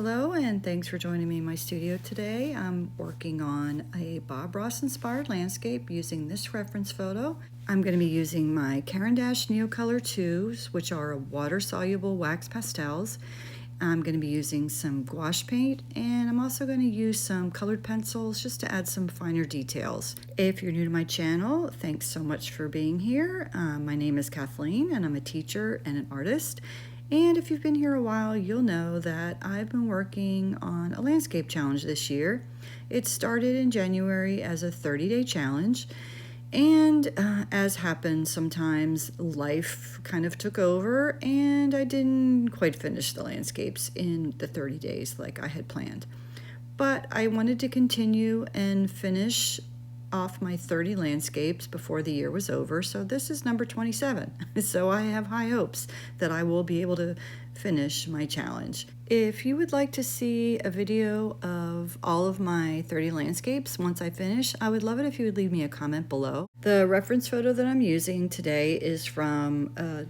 Hello and thanks for joining me in my studio today. I'm working on a Bob Ross inspired landscape using this reference photo. I'm going to be using my Caran Neocolor 2s, which are water-soluble wax pastels. I'm going to be using some gouache paint, and I'm also going to use some colored pencils just to add some finer details. If you're new to my channel, thanks so much for being here. My name is Kathleen and I'm a teacher and an artist. And if you've been here a while, you'll know that I've been working on a landscape challenge this year. It started in January as a 30-day challenge, and as happens sometimes, life kind of took over and I didn't quite finish the landscapes in the 30 days like I had planned. But I wanted to continue and finish off my 30 landscapes before the year was over, so this is number 27. So I have high hopes that I will be able to finish my challenge. If you would like to see a video of all of my 30 landscapes once I finish, I would love it if you would leave me a comment below. The reference photo that I'm using today is from a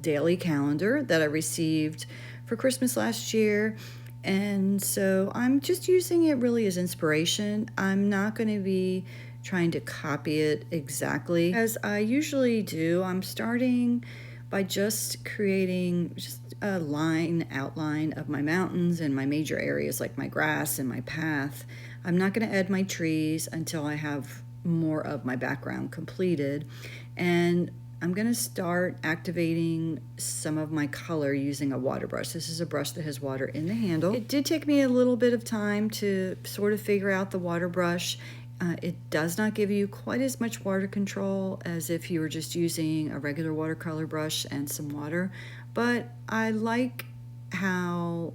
daily calendar that I received for Christmas last year. And so I'm just using it really as inspiration. I'm not going to be trying to copy it exactly as I usually do. I'm starting by just creating just a outline of my mountains and my major areas like my grass and my path. I'm not going to add my trees until I have more of my background completed, and I'm going to start activating some of my color using a water brush. This is a brush that has water in the handle. It did take me a little bit of time to sort of figure out the water brush. It does not give you quite as much water control as if you were just using a regular watercolor brush and some water, but I like how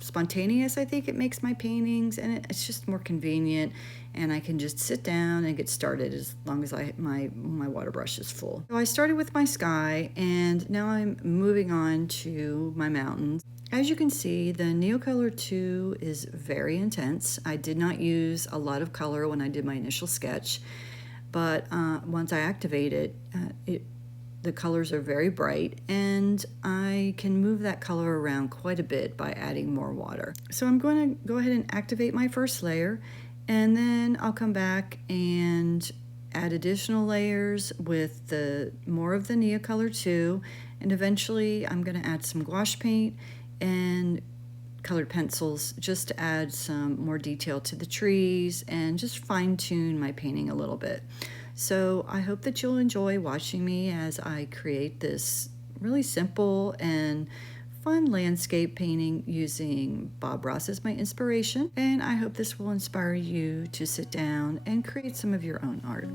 spontaneous I think it makes my paintings, and it's just more convenient, and I can just sit down and get started as long as my water brush is full. So I started with my sky, and now I'm moving on to my mountains. As you can see, the Neocolor 2 is very intense. I did not use a lot of color when I did my initial sketch, but once I activate it, the colors are very bright, and I can move that color around quite a bit by adding more water. So I'm going to go ahead and activate my first layer, and then I'll come back and add additional layers with more of the Neocolor 2, and eventually I'm going to add some gouache paint and colored pencils just to add some more detail to the trees and just fine-tune my painting a little bit. So I hope that you'll enjoy watching me as I create this really simple and fun landscape painting using Bob Ross as my inspiration, and I hope this will inspire you to sit down and create some of your own art.